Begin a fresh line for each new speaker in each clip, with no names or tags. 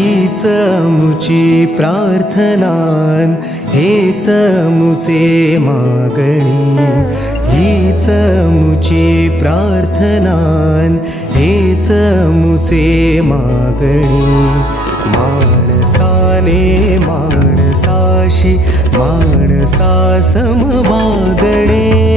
मुची प्रार्थनान हेच मुचे मागणी. हीच मुची प्रार्थनान हेच मुचे मागणी. माणसाने माणसाशी माणसा समवागणे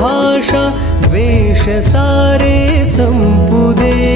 भाषा वेश सारे सम्पुदे